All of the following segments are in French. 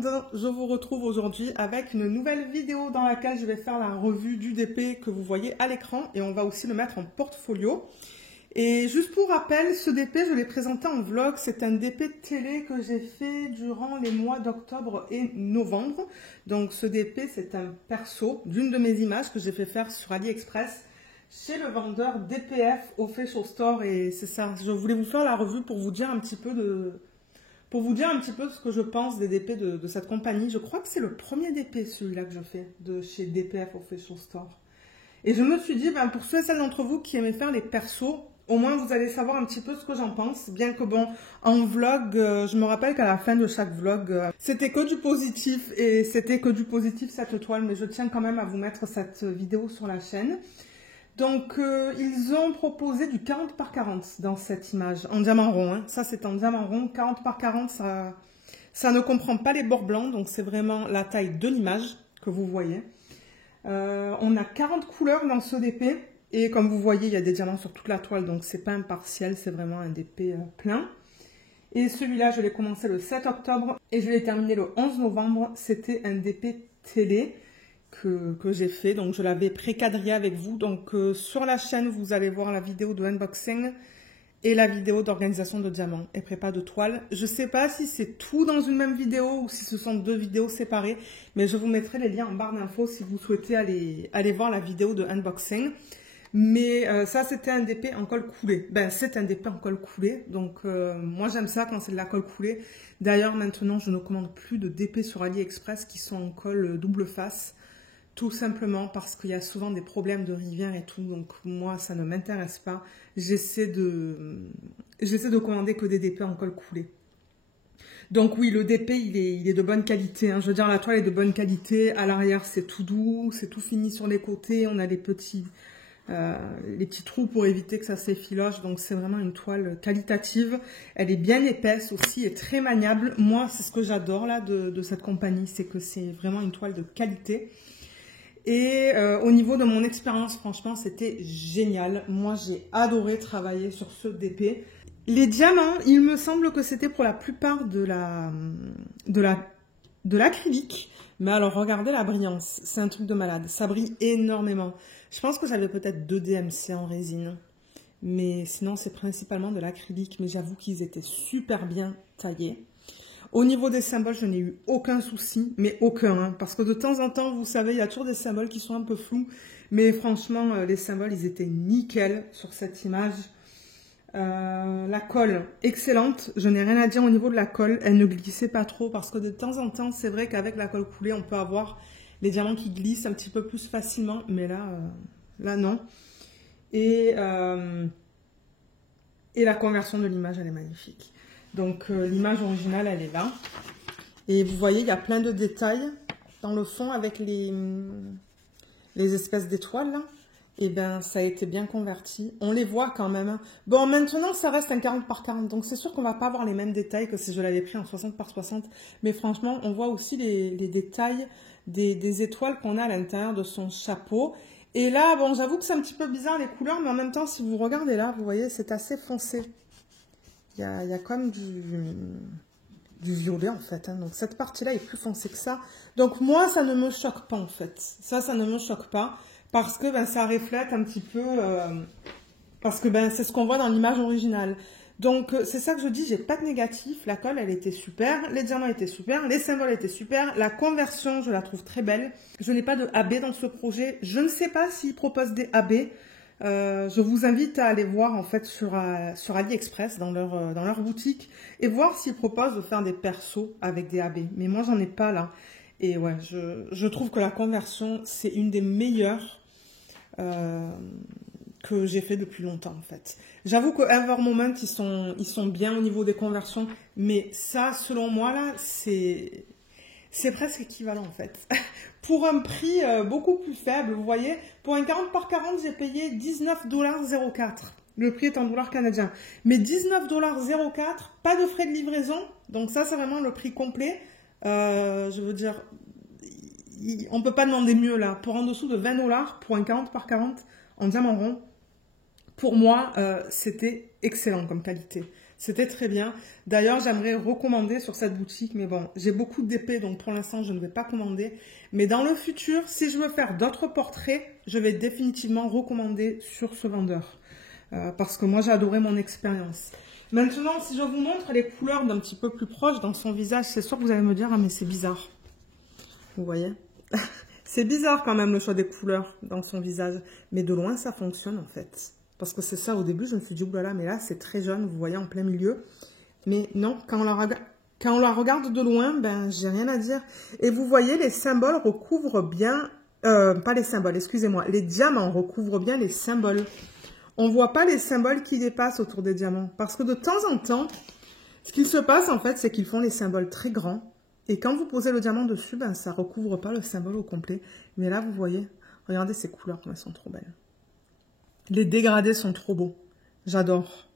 monde, je vous retrouve aujourd'hui avec une nouvelle vidéo dans laquelle je vais faire la revue du DP que vous voyez à l'écran et on va aussi le mettre en portfolio. Et juste pour rappel, ce DP, je l'ai présenté en vlog, c'est un DP télé que j'ai fait durant les mois d'octobre et novembre. Donc ce DP, c'est un perso d'une de mes images que j'ai fait faire sur AliExpress chez le vendeur DPF Official Store et c'est ça, je voulais vous faire la revue pour vous dire un petit peu ce que je pense des DP de cette compagnie. Je crois que c'est le premier DP, celui-là que je fais, de chez DPF Official Store. Et je me suis dit, pour ceux et celles d'entre vous qui aimaient faire les persos, au moins vous allez savoir un petit peu ce que j'en pense. Bien que bon, en vlog, je me rappelle qu'à la fin de chaque vlog, c'était que du positif. Et c'était que du positif cette toile, mais je tiens quand même à vous mettre cette vidéo sur la chaîne. Donc, ils ont proposé du 40 par 40 dans cette image, en diamant rond. Hein. Ça, c'est en diamant rond. 40 par 40, ça ne comprend pas les bords blancs. Donc, c'est vraiment la taille de l'image que vous voyez. On a 40 couleurs dans ce DP. Et comme vous voyez, il y a des diamants sur toute la toile. Donc, c'est pas un partiel, c'est vraiment un DP plein. Et celui-là, je l'ai commencé le 7 octobre et je l'ai terminé le 11 novembre. C'était un DP télé que j'ai fait, donc je l'avais pré-quadrillé avec vous. Donc sur la chaîne, vous allez voir la vidéo de unboxing et la vidéo d'organisation de diamants et prépa de toile. Je sais pas si c'est tout dans une même vidéo ou si ce sont deux vidéos séparées, mais je vous mettrai les liens en barre d'infos si vous souhaitez aller voir la vidéo de unboxing. Mais ça, c'était un DP en colle coulée. C'est un DP en colle coulée. Donc, moi, j'aime ça quand c'est de la colle coulée. D'ailleurs, maintenant, je ne commande plus de DP sur AliExpress qui sont en colle double face. Tout simplement parce qu'il y a souvent des problèmes de rivière et tout. Donc, moi, ça ne m'intéresse pas. J'essaie de commander que des DP en colle coulée. Donc, oui, le DP, il est de bonne qualité. Hein. Je veux dire, la toile est de bonne qualité. À l'arrière, c'est tout doux. C'est tout fini sur les côtés. On a les petits trous pour éviter que ça s'effiloche. Donc, c'est vraiment une toile qualitative. Elle est bien épaisse aussi et très maniable. Moi, c'est ce que j'adore là de cette compagnie. C'est que c'est vraiment une toile de qualité. Et au niveau de mon expérience, franchement, c'était génial. Moi, j'ai adoré travailler sur ce DP. Les diamants, il me semble que c'était pour la plupart de l'acrylique. Mais alors, regardez la brillance. C'est un truc de malade. Ça brille énormément. Je pense que j'avais peut-être 2 DMC en résine. Mais sinon, c'est principalement de l'acrylique. Mais j'avoue qu'ils étaient super bien taillés. Au niveau des symboles, je n'ai eu aucun souci, mais aucun. Hein, parce que de temps en temps, vous savez, il y a toujours des symboles qui sont un peu flous. Mais franchement, les symboles, ils étaient nickel sur cette image. La colle, excellente. Je n'ai rien à dire au niveau de la colle. Elle ne glissait pas trop. Parce que de temps en temps, c'est vrai qu'avec la colle coulée, on peut avoir les diamants qui glissent un petit peu plus facilement. Mais là non. Et la conversion de l'image, elle est magnifique. Donc, l'image originale, elle est là. Et vous voyez, il y a plein de détails dans le fond avec les espèces d'étoiles, là. Et bien, ça a été bien converti. On les voit quand même. Bon, maintenant, ça reste un 40 par 40. Donc, c'est sûr qu'on va pas avoir les mêmes détails que si je l'avais pris en 60 par 60. Mais franchement, on voit aussi les détails des étoiles qu'on a à l'intérieur de son chapeau. Et là, bon, j'avoue que c'est un petit peu bizarre les couleurs. Mais en même temps, si vous regardez là, vous voyez, c'est assez foncé. Il y a comme du violet en fait. Hein. Donc cette partie-là est plus foncée que ça. Donc moi, ça ne me choque pas en fait. Ça ne me choque pas. Parce que ça reflète un petit peu... parce que c'est ce qu'on voit dans l'image originale. Donc c'est ça que je dis, j'ai pas de négatif. La colle, elle était super. Les diamants étaient super. Les symboles étaient super. La conversion, je la trouve très belle. Je n'ai pas de AB dans ce projet. Je ne sais pas s'ils proposent des AB. Je vous invite à aller voir en fait sur AliExpress dans leur boutique et voir s'ils proposent de faire des persos avec des AB. Mais moi j'en ai pas là. Et ouais, je trouve que la conversion c'est une des meilleures que j'ai fait depuis longtemps en fait. J'avoue que Evermoment ils sont bien au niveau des conversions, mais ça selon moi là c'est presque équivalent en fait. Pour un prix beaucoup plus faible, vous voyez, pour un 40 par 40, j'ai payé 19,04 $. Le prix est en dollars canadiens. Mais 19,04 $, pas de frais de livraison. Donc ça, c'est vraiment le prix complet. Je veux dire, on ne peut pas demander mieux là. Pour en dessous de 20 $, pour un 40 par 40 en diamant rond, pour moi, c'était excellent comme qualité. C'était très bien. D'ailleurs, j'aimerais recommander sur cette boutique, mais bon, j'ai beaucoup d'épées, donc pour l'instant, je ne vais pas commander. Mais dans le futur, si je veux faire d'autres portraits, je vais définitivement recommander sur ce vendeur. Parce que moi, j'ai adoré mon expérience. Maintenant, si je vous montre les couleurs d'un petit peu plus proche dans son visage, c'est sûr que vous allez me dire, ah mais c'est bizarre. Vous voyez? C'est bizarre quand même le choix des couleurs dans son visage. Mais de loin, ça fonctionne en fait. Parce que c'est ça, au début, je me suis dit, oulala, mais là, c'est très jaune, vous voyez, en plein milieu. Mais non, quand on la regarde de loin, ben, j'ai rien à dire. Et vous voyez, les symboles recouvrent bien... pas les symboles, excusez-moi. Les diamants recouvrent bien les symboles. On ne voit pas les symboles qui dépassent autour des diamants. Parce que de temps en temps, ce qu'il se passe, en fait, c'est qu'ils font les symboles très grands. Et quand vous posez le diamant dessus, ben, ça ne recouvre pas le symbole au complet. Mais là, vous voyez, regardez ces couleurs, elles sont trop belles. Les dégradés sont trop beaux. J'adore.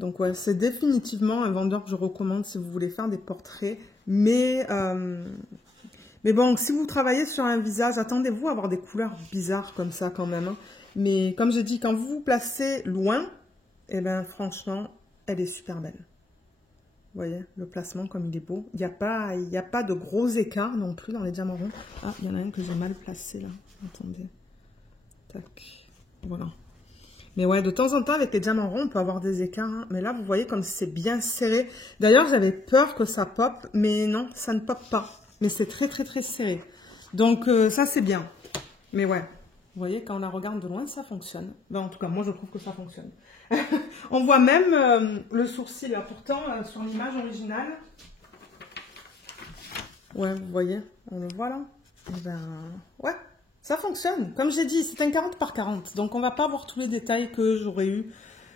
Donc ouais, c'est définitivement un vendeur que je recommande si vous voulez faire des portraits. Mais bon, si vous travaillez sur un visage, attendez-vous à avoir des couleurs bizarres comme ça quand même. Hein. Mais comme j'ai dit, quand vous vous placez loin, eh ben franchement, elle est super belle. Vous voyez, le placement comme il est beau. Il n'y a pas de gros écarts non plus dans les diamants ronds. Ah, il y en a un que j'ai mal placé là. Attendez. Tac. Voilà. Mais ouais, de temps en temps, avec les diamants ronds, on peut avoir des écarts. Hein. Mais là, vous voyez comme c'est bien serré. D'ailleurs, j'avais peur que ça pop. Mais non, ça ne pop pas. Mais c'est très, très, très serré. Donc, ça, c'est bien. Mais ouais, vous voyez, quand on la regarde de loin, ça fonctionne. Ben, en tout cas, moi, je trouve que ça fonctionne. On voit même le sourcil. Là. Pourtant, sur l'image originale... Ouais, vous voyez, on le voit là. Et ben, ouais. Ça fonctionne. Comme j'ai dit, c'est un 40 par 40. Donc, on va pas avoir tous les détails que j'aurais eu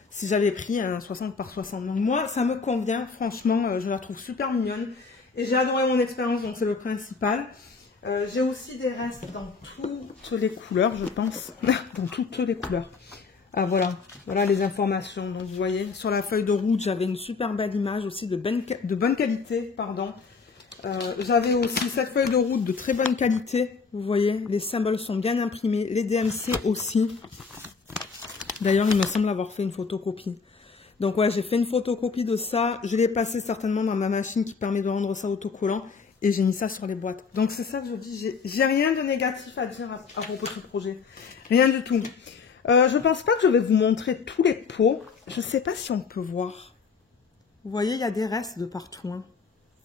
si j'avais pris un 60 par 60. Donc, moi, ça me convient. Franchement, je la trouve super mignonne. Et j'ai adoré mon expérience, donc c'est le principal. J'ai aussi des restes dans toutes les couleurs, je pense. Dans toutes les couleurs. Ah, voilà. Voilà les informations. Donc, vous voyez, sur la feuille de route, j'avais une super belle image aussi de bonne qualité, pardon. J'avais aussi cette feuille de route de très bonne qualité. Vous voyez, les symboles sont bien imprimés. Les DMC aussi. D'ailleurs, il me semble avoir fait une photocopie. Donc ouais, j'ai fait une photocopie de ça. Je l'ai passé certainement dans ma machine qui permet de rendre ça autocollant. Et j'ai mis ça sur les boîtes. Donc c'est ça que je dis. J'ai rien de négatif à dire à propos de ce projet. Rien du tout. Je pense pas que je vais vous montrer tous les pots. Je sais pas si on peut voir. Vous voyez, il y a des restes de partout. Hein.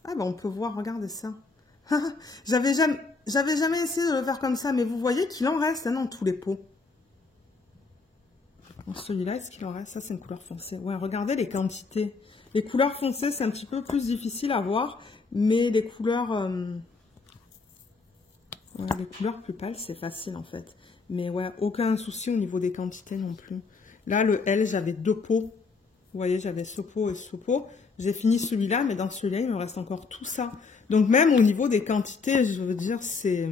Ah ben on peut voir, regardez ça. J'avais jamais essayé de le faire comme ça, mais vous voyez qu'il en reste hein, dans tous les pots. Celui-là, est-ce qu'il en reste? Ça, c'est une couleur foncée. Ouais, regardez les quantités. Les couleurs foncées, c'est un petit peu plus difficile à voir, mais les couleurs, les couleurs plus pâles, c'est facile en fait. Mais ouais, aucun souci au niveau des quantités non plus. Là, le L, j'avais 2 pots. Vous voyez, j'avais ce pot et ce pot. J'ai fini celui-là, mais dans celui-là, il me reste encore tout ça. Donc, même au niveau des quantités, je veux dire, c'est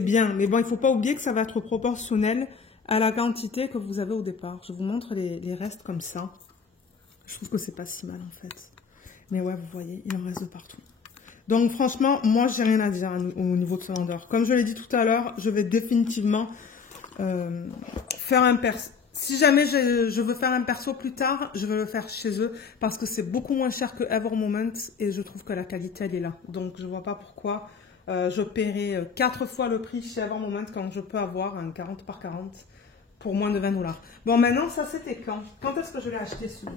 bien. Mais bon, il ne faut pas oublier que ça va être proportionnel à la quantité que vous avez au départ. Je vous montre les restes comme ça. Je trouve que c'est pas si mal, en fait. Mais ouais, vous voyez, il en reste de partout. Donc, franchement, moi, j'ai rien à dire au niveau de ce vendeur. Comme je l'ai dit tout à l'heure, je vais définitivement faire un perso. Si jamais je veux faire un perso plus tard, je vais le faire chez eux parce que c'est beaucoup moins cher que Evermoment et je trouve que la qualité, elle est là. Donc, je ne vois pas pourquoi je paierai 4 fois le prix chez Evermoment quand je peux avoir un 40 par 40 pour moins de 20 $. Bon, maintenant, ça, c'était quand? Quand est-ce que je l'ai acheté, celui-là?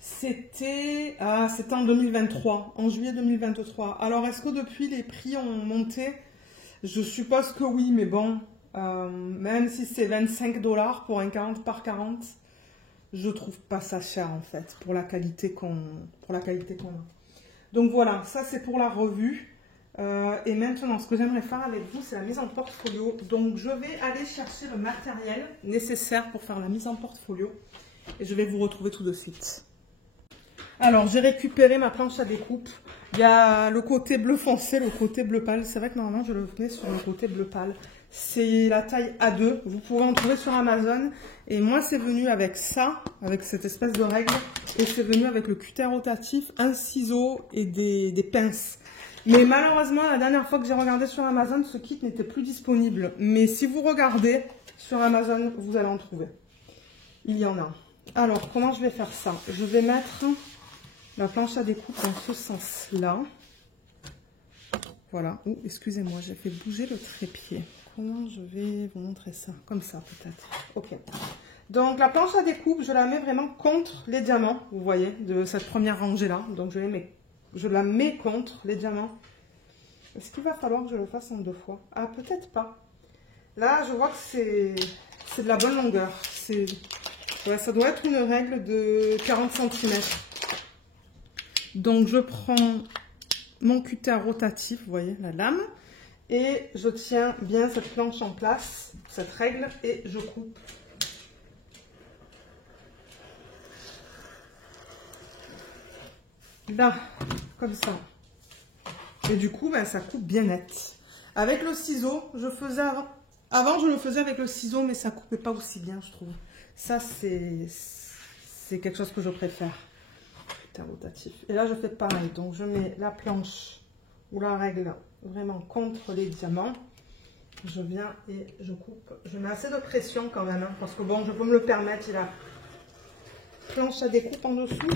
C'était en 2023, en juillet 2023. Alors, est-ce que depuis, les prix ont monté? Je suppose que oui, mais bon... même si c'est 25 $ pour un 40 par 40, je trouve pas ça cher en fait pour la qualité qu'on a. Donc voilà, ça c'est pour la revue. Et maintenant, ce que j'aimerais faire avec vous, c'est la mise en portfolio. Donc je vais aller chercher le matériel nécessaire pour faire la mise en portfolio et je vais vous retrouver tout de suite. Alors j'ai récupéré ma planche à découpe. Il y a le côté bleu foncé, le côté bleu pâle. C'est vrai que normalement je le mets sur le côté bleu pâle. C'est la taille A2, vous pouvez en trouver sur Amazon. Et moi, c'est venu avec ça, avec cette espèce de règle. Et c'est venu avec le cutter rotatif, un ciseau et des pinces. Mais malheureusement, la dernière fois que j'ai regardé sur Amazon, ce kit n'était plus disponible. Mais si vous regardez sur Amazon, vous allez en trouver. Il y en a. Alors, comment je vais faire ça? Je vais mettre la planche à découpe dans ce sens-là. Voilà. Oh, excusez-moi, j'ai fait bouger le trépied. Comment je vais vous montrer ça? Comme ça, peut-être. Ok. Donc, la planche à découpe, je la mets vraiment contre les diamants, vous voyez, de cette première rangée-là. Donc, je la mets contre les diamants. Est-ce qu'il va falloir que je le fasse en 2 fois? Ah, peut-être pas. Là, je vois que c'est de la bonne longueur. Ouais, ça doit être une règle de 40 cm. Donc, je prends mon cutter rotatif, vous voyez, la lame. Et je tiens bien cette planche en place, cette règle, et je coupe. Là, comme ça. Et du coup, ben, ça coupe bien net. Avec le ciseau, je faisais avant, je le faisais avec le ciseau, mais ça coupait pas aussi bien, je trouve. Ça, c'est quelque chose que je préfère. Putain, rotatif. Et là, je fais pareil. Donc, je mets la planche ou la règle vraiment contre les diamants. Je viens et je coupe. Je mets assez de pression quand même, hein, parce que bon, je peux me le permettre. Il a planche à découpe en dessous.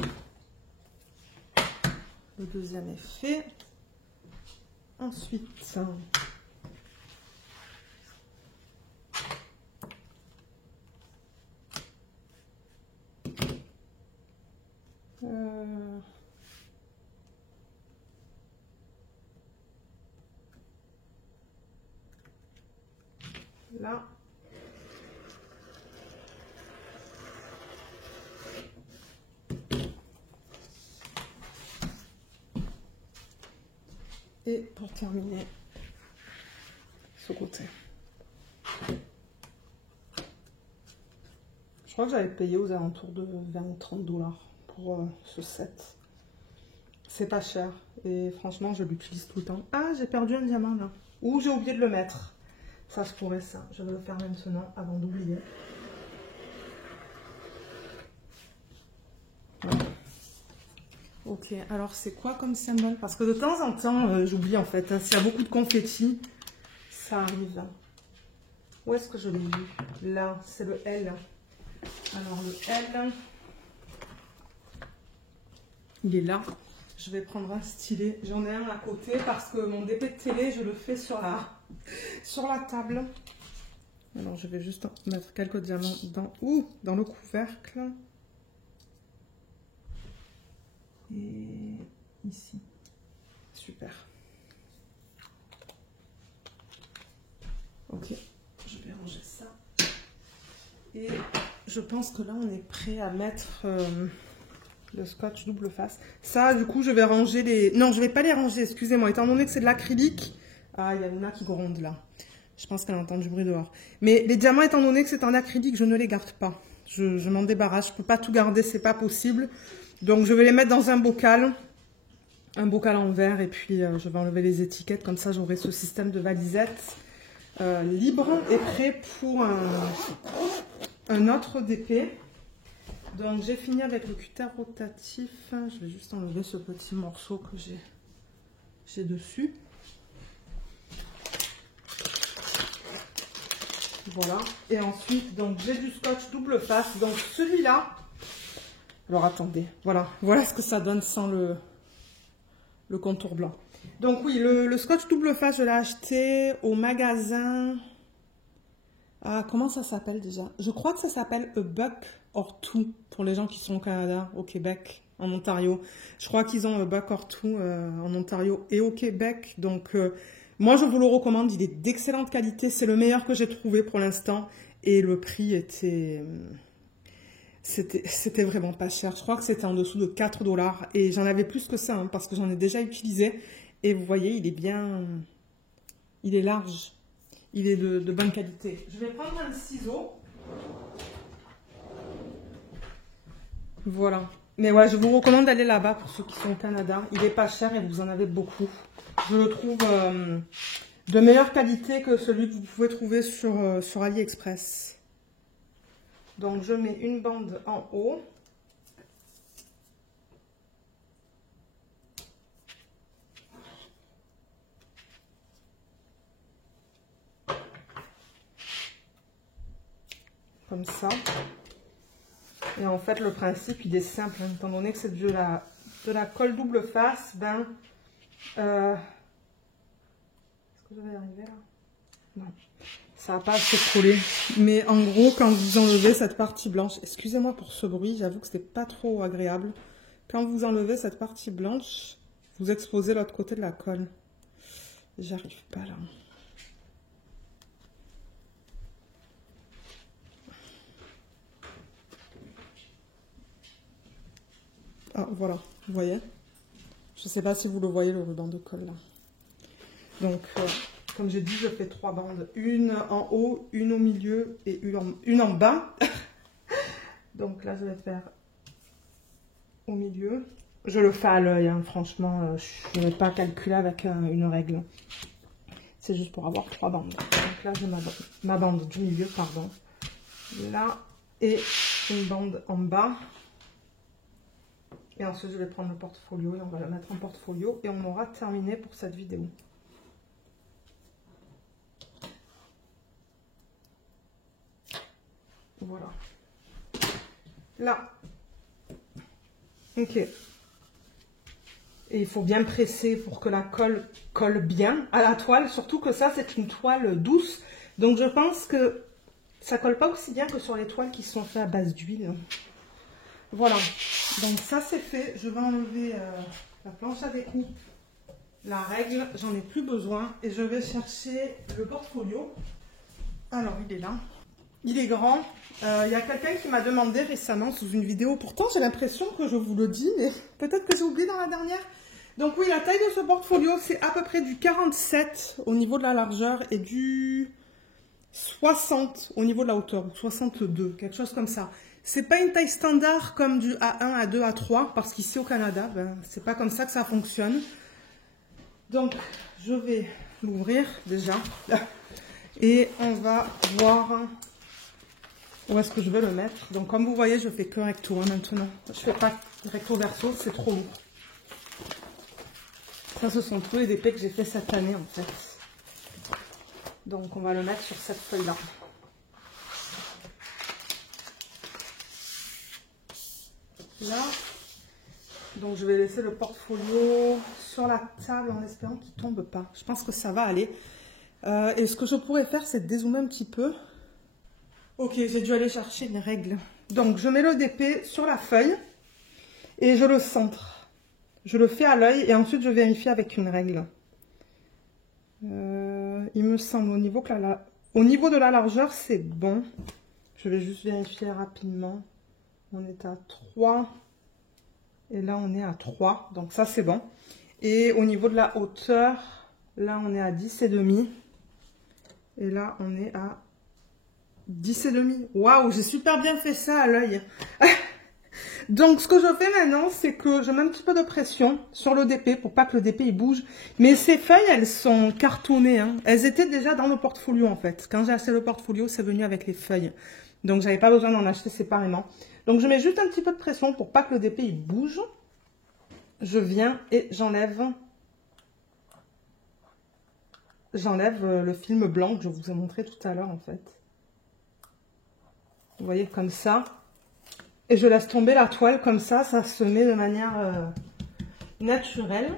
Le deuxième est fait. Ensuite, là. Et pour terminer, ce côté. Je crois que j'avais payé aux alentours de 20 ou 30 $ pour ce set. C'est pas cher. Et franchement, je l'utilise tout le temps. Ah, j'ai perdu un diamant là. Ou j'ai oublié de le mettre. Ça se pourrait ça. Je vais le faire maintenant avant d'oublier. Voilà. Ok, alors c'est quoi comme symbole? Parce que de temps en temps, j'oublie en fait. Hein, s'il y a beaucoup de confettis, ça arrive. Où est-ce que je l'ai vu? Là, c'est le L. Alors le L, il est là. Je vais prendre un stylet. J'en ai un à côté parce que mon DP de télé, je le fais sur la table. Alors je vais juste mettre quelques diamants dans le couvercle. Et ici. Super. Ok, je vais ranger ça. Et je pense que là, on est prêt à mettre le scotch double face. Ça, du coup, je vais ranger les... Non, je vais pas les ranger, excusez-moi. Étant donné que c'est de l'acrylique... Ah, il y a Luna qui gronde là. Je pense qu'elle entend du bruit dehors. Mais les diamants, étant donné que c'est en acrylique, je ne les garde pas. Je m'en débarrasse. Je ne peux pas tout garder, c'est pas possible. Donc, je vais les mettre dans un bocal en verre. Et puis, je vais enlever les étiquettes. Comme ça, j'aurai ce système de valisette libre et prêt pour un autre DP. Donc, j'ai fini avec le cutter rotatif. Je vais juste enlever ce petit morceau que j'ai dessus. Voilà. Et ensuite, donc, j'ai du scotch double face. Donc, celui-là... Alors, attendez. Voilà. Voilà ce que ça donne sans le contour blanc. Donc, oui, le scotch double face, je l'ai acheté au magasin... Ah, comment ça s'appelle déjà? Je crois que ça s'appelle A Buck or Two pour les gens qui sont au Canada, au Québec, en Ontario. Je crois qu'ils ont A Buck or Two en Ontario et au Québec. Donc, moi, je vous le recommande. Il est d'excellente qualité. C'est le meilleur que j'ai trouvé pour l'instant. Et le prix c'était vraiment pas cher. Je crois que c'était en dessous de 4 $. Et j'en avais plus que ça, hein, parce que j'en ai déjà utilisé. Et vous voyez, il est bien... Il est large. Il est de bonne qualité. Je vais prendre un ciseau. Voilà. Mais ouais, je vous recommande d'aller là-bas pour ceux qui sont au Canada. Il est pas cher et vous en avez beaucoup. Je le trouve de meilleure qualité que celui que vous pouvez trouver sur AliExpress. Donc, je mets une bande en haut. Comme ça. Et en fait, le principe, il est simple, hein, étant donné que c'est de la colle double face, ben... Est-ce que je vais y arriver là? Non, ça va pas assez coller. Mais en gros, quand vous enlevez cette partie blanche, excusez-moi pour ce bruit, j'avoue que c'était pas trop agréable. Quand vous enlevez cette partie blanche, vous exposez l'autre côté de la colle. J'arrive pas là. Ah, voilà, vous voyez? Je sais pas si vous le voyez, le ruban de colle là. Donc, comme j'ai dit, je fais 3 bandes. Une en haut, une au milieu et une en bas. Donc là, je vais faire au milieu. Je le fais à l'œil, hein, franchement, je ne vais pas calculer avec une règle. C'est juste pour avoir 3 bandes. Donc là, j'ai ma bande du milieu, pardon. Là, et une bande en bas. Et ensuite, je vais prendre le portfolio et on va le mettre en portfolio. Et on aura terminé pour cette vidéo. Voilà. Là. Ok. Et il faut bien presser pour que la colle colle bien à la toile. Surtout que ça, c'est une toile douce. Donc, je pense que ça colle pas aussi bien que sur les toiles qui sont faites à base d'huile. Voilà. Donc, ça, c'est fait. Je vais enlever la planche à découpe, la règle. J'en ai plus besoin. Et je vais chercher le portfolio. Alors, il est là. Il est grand. Il y a quelqu'un qui m'a demandé récemment sous une vidéo. Pourtant, j'ai l'impression que je vous le dis, mais peut-être que j'ai oublié dans la dernière. Donc oui, la taille de ce portfolio, c'est à peu près du 47 au niveau de la largeur et du 60 au niveau de la hauteur, ou 62, quelque chose comme ça. C'est pas une taille standard comme du A1, A2, A3, parce qu'ici au Canada, ben, c'est pas comme ça que ça fonctionne. Donc, je vais l'ouvrir déjà. Et on va voir où est-ce que je vais le mettre. Donc, comme vous voyez, je fais que recto hein, maintenant. Je fais pas recto verso, c'est trop lourd. Ça, ce sont tous les DP que j'ai fait cette année, en fait. Donc, on va le mettre sur cette feuille-là. Là. Donc, je vais laisser le portfolio sur la table en espérant qu'il ne tombe pas. Je pense que ça va aller. Et ce que je pourrais faire, c'est dézoomer un petit peu. Ok, j'ai dû aller chercher une règle. Donc, je mets le DP sur la feuille et je le centre. Je le fais à l'œil et ensuite je vérifie avec une règle. Il me semble au niveau de la largeur, c'est bon. Je vais juste vérifier rapidement. On est à 3 et là on est à 3. Donc ça c'est bon. Et au niveau de la hauteur, là on est à 10,5. Et là on est à 10,5. Waouh, j'ai super bien fait ça à l'œil. Donc, ce que je fais maintenant, c'est que je mets un petit peu de pression sur le DP pour pas que le DP il bouge. Mais ces feuilles, elles sont cartonnées. Hein. Elles étaient déjà dans le portfolio, en fait. Quand j'ai acheté le portfolio, c'est venu avec les feuilles. Donc, j'avais pas besoin d'en acheter séparément. Donc, je mets juste un petit peu de pression pour pas que le DP il bouge. Je viens et j'enlève le film blanc que je vous ai montré tout à l'heure, en fait. Vous voyez, comme ça. Et je laisse tomber la toile comme ça se met de manière naturelle.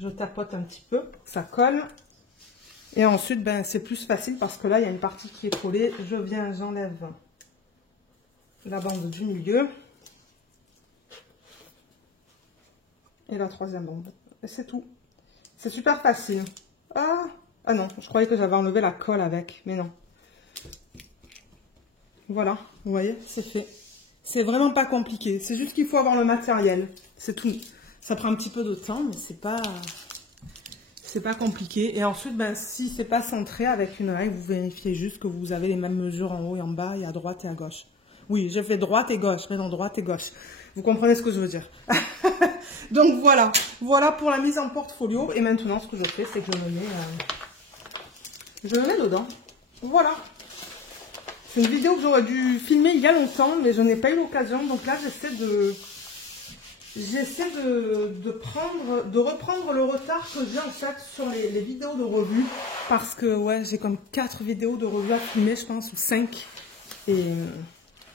Je tapote un petit peu, ça colle. Et ensuite, ben, c'est plus facile parce que là, il y a une partie qui est collée. Je viens, j'enlève la bande du milieu. Et la troisième bande. Et c'est tout. C'est super facile. Ah non, je croyais que j'avais enlevé la colle avec, mais non. Voilà, vous voyez, c'est fait. C'est vraiment pas compliqué. C'est juste qu'il faut avoir le matériel. C'est tout. Ça prend un petit peu de temps, mais c'est pas compliqué. Et ensuite, ben, si c'est pas centré avec une règle, vous vérifiez juste que vous avez les mêmes mesures en haut et en bas et à droite et à gauche. Oui, j'ai fait droite et gauche, mais non, droite et gauche. Vous comprenez ce que je veux dire. Donc voilà. Voilà pour la mise en portfolio. Et maintenant, ce que je fais, c'est que je le mets dedans. Voilà. C'est une vidéo que j'aurais dû filmer il y a longtemps, mais je n'ai pas eu l'occasion. Donc là, j'essaie de reprendre le retard que j'ai en fait sur les vidéos de revue. Parce que ouais, j'ai comme 4 vidéos de revue à filmer, je pense, ou 5. Et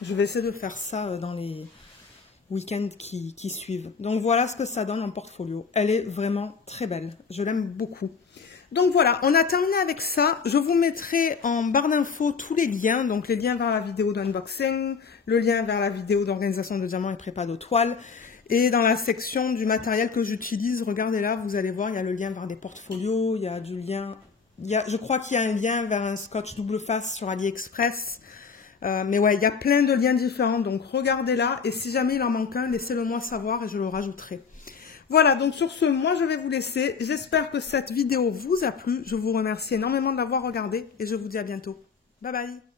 Je vais essayer de faire ça dans les week-ends qui suivent. Donc voilà ce que ça donne en portfolio. Elle est vraiment très belle. Je l'aime beaucoup. Donc voilà, on a terminé avec ça. Je vous mettrai en barre d'infos tous les liens. Donc les liens vers la vidéo d'unboxing, le lien vers la vidéo d'organisation de diamants et prépa de toile. Et dans la section du matériel que j'utilise, regardez là, vous allez voir, il y a le lien vers des portfolios, il y a du lien... je crois qu'il y a un lien vers un scotch double face sur AliExpress. Mais ouais, il y a plein de liens différents, donc regardez là. Et si jamais il en manque un, laissez-le moi savoir et je le rajouterai. Voilà, donc sur ce, moi je vais vous laisser. J'espère que cette vidéo vous a plu. Je vous remercie énormément de l'avoir regardée et je vous dis à bientôt. Bye bye!